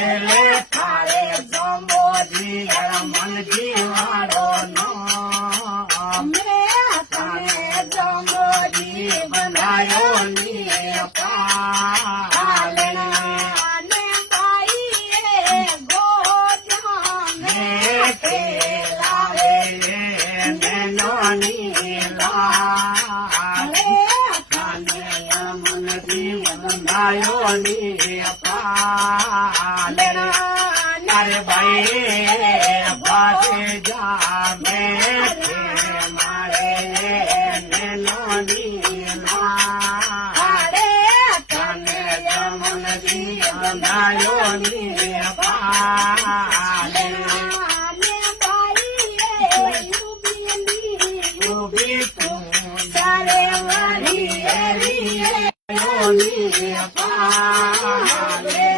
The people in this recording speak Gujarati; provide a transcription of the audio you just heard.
લે તારે જંબોજી મનજી મારો નો તને જંબોજી બનાયો ની પાલે ને ભાઈએ ગોજાને પેલાવે નેનો ની લાલે તને મનજી બનાયો ની પાલે અરે ભાઈ બાતે જા મેં મારે નેનો નીલાડે તને જમનજી બનાયો ની પાલે ઉભી તું સારે મારી એરી ની પાલે